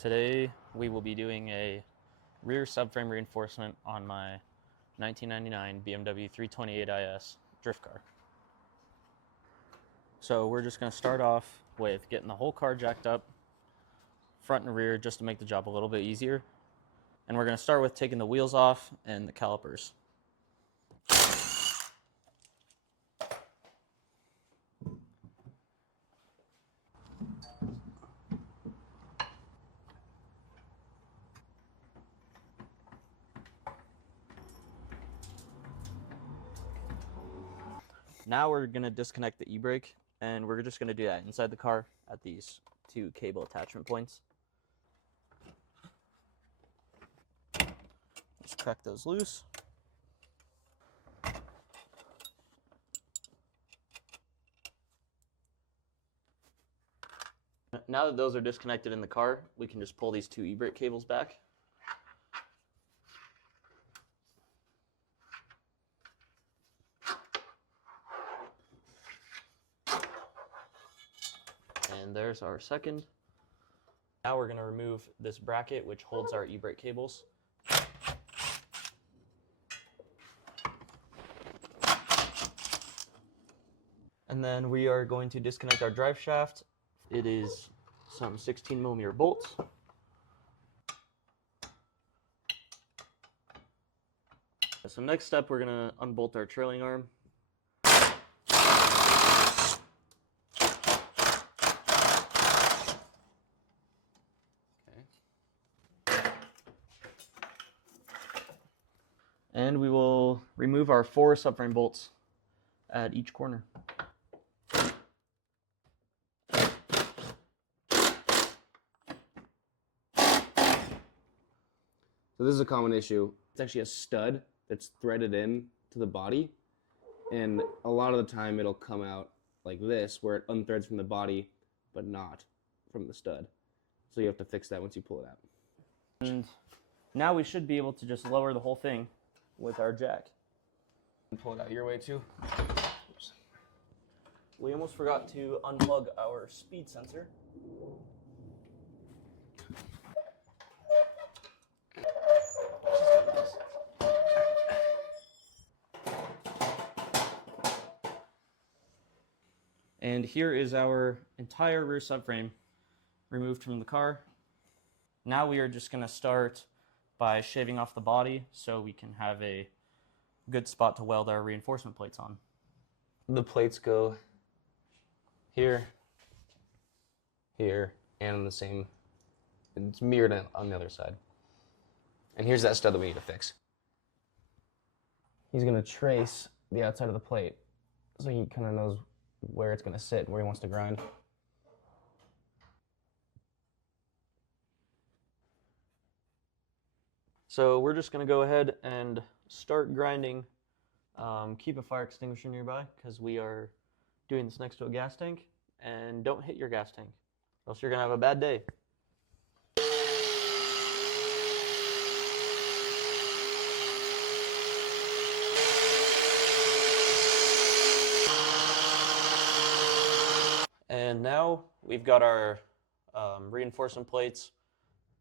Today we will be doing a rear subframe reinforcement on my 1999 BMW 328IS drift car. So we're just going to start off with getting the whole car jacked up, front and rear, just to make the job a little bit easier. And we're going to start with taking the wheels off and the calipers. Now we're going to disconnect the e-brake, and we're just going to do that inside the car at these two cable attachment points. Just crack those loose. Now that those are disconnected in the car, we can just pull these two e-brake cables back. And there's our second. Now we're going to remove this bracket which holds our e-brake cables. And then we are going to disconnect our drive shaft. It is some 16mm bolts. So next step, we're going to unbolt our trailing arm. And we will remove our 4 subframe bolts at each corner. So this is a common issue. It's actually a stud that's threaded in to the body, and a lot of the time it'll come out like this, where it unthreads from the body, but not from the stud. So you have to fix that once you pull it out. And now we should be able to just lower the whole thing with our jack. And pull it out your way too. Oops. We almost forgot to unplug our speed sensor. And here is our entire rear subframe removed from the car. Now we are just going to start by shaving off the body so we can have a good spot to weld our reinforcement plates on. The plates go here, here, and on the same, it's mirrored on the other side. And here's that stud that we need to fix. He's going to trace the outside of the plate so he kind of knows where it's going to sit, where he wants to grind. So we're just going to go ahead and start grinding. Keep a fire extinguisher nearby because we are doing this next to a gas tank. And don't hit your gas tank, or else you're going to have a bad day. And now we've got our reinforcement plates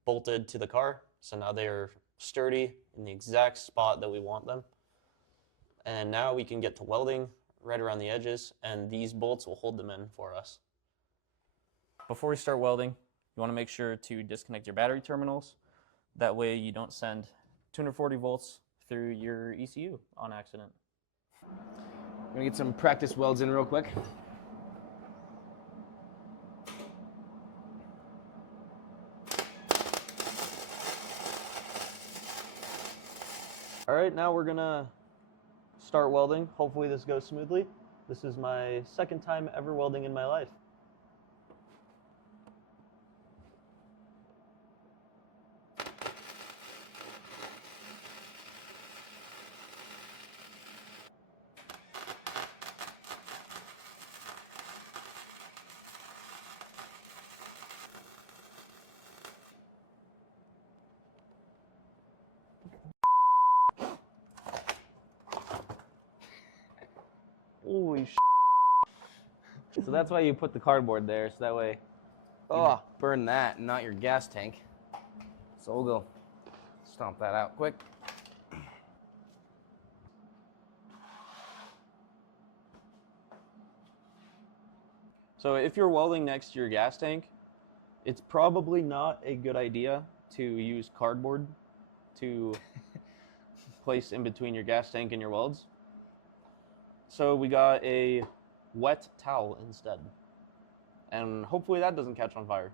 bolted to the car. So now they are sturdy in the exact spot that we want them. And now we can get to welding right around the edges, and these bolts will hold them in for us. Before we start welding, you want to make sure to disconnect your battery terminals. That way you don't send 240 volts through your ECU on accident. I'm going to get some practice welds in real quick. All right, now we're gonna start welding. Hopefully this goes smoothly. This is my second time ever welding in my life. Holy sh**. So that's why you put the cardboard there, so that way you burn that, not your gas tank. So we'll go stomp that out quick. So if you're welding next to your gas tank, it's probably not a good idea to use cardboard to place in between your gas tank and your welds. So we got a wet towel instead. And hopefully that doesn't catch on fire.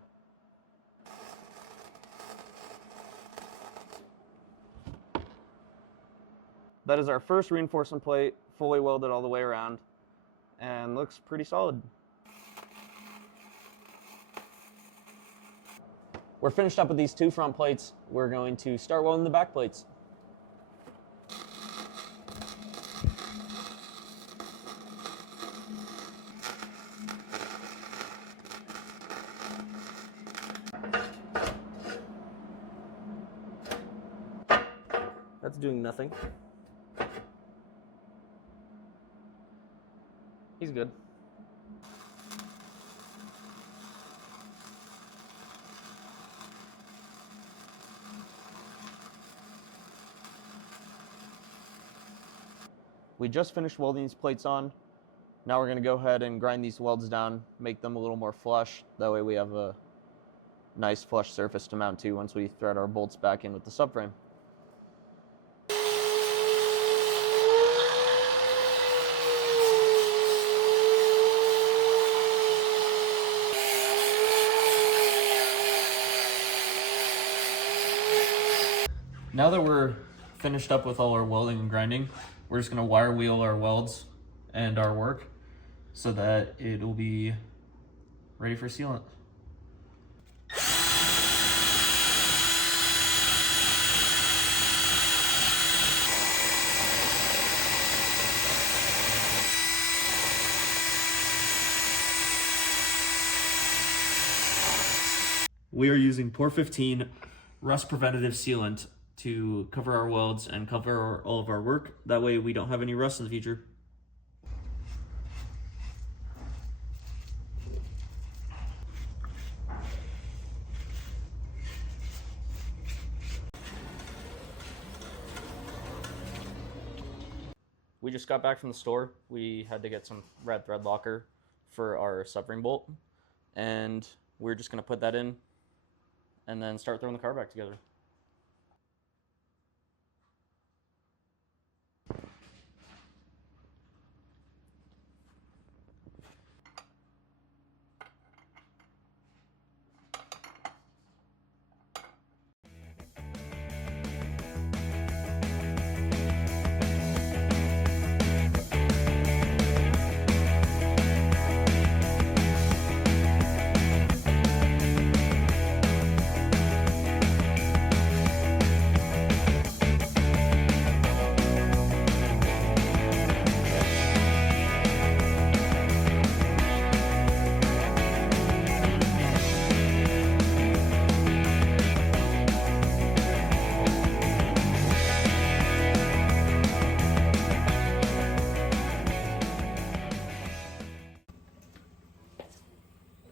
That is our first reinforcement plate, fully welded all the way around, and looks pretty solid. We're finished up with these 2 front plates. We're going to start welding the back plates. That's doing nothing. He's good. We just finished welding these plates on. Now we're going to go ahead and grind these welds down, make them a little more flush. That way we have a nice flush surface to mount to once we thread our bolts back in with the subframe. Now that we're finished up with all our welding and grinding, we're just going to wire wheel our welds and our work so that it'll be ready for sealant. We are using Pour 15 rust preventative sealant to cover our welds and cover all of our work. That way we don't have any rust in the future. We just got back from the store. We had to get some red thread locker for our subframe bolt, and we're just gonna put that in and then start throwing the car back together.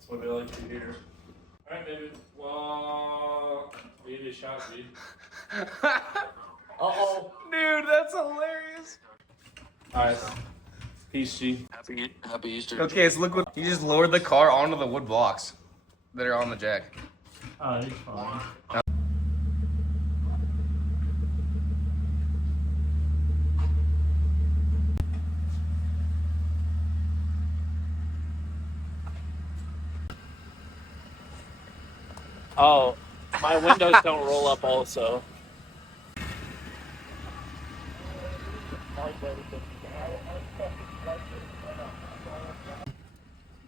What do I like to hear? Alright, baby. Well, we need a shot, dude. Uh-oh. Dude, that's hilarious. Alright. Peace, G. Happy Easter. Okay, so look what you just lowered the car onto the wood blocks that are on the jack. Oh, he's fine. Oh, my windows don't roll up also.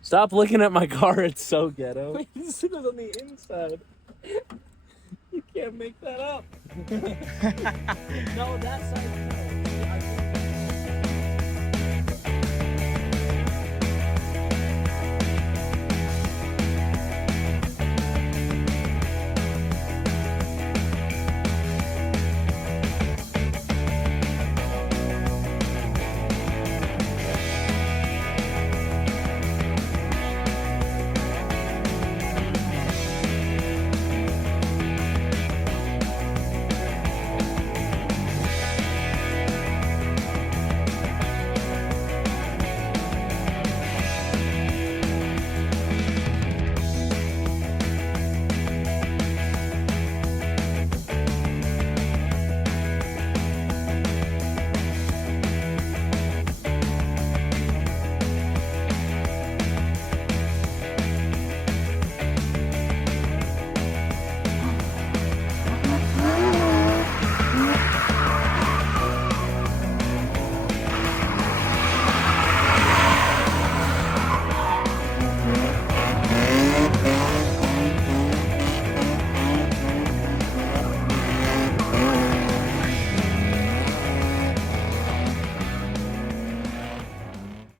Stop looking at my car, it's so ghetto. Wait, this is on the inside. You can't make that up. No, that side. No.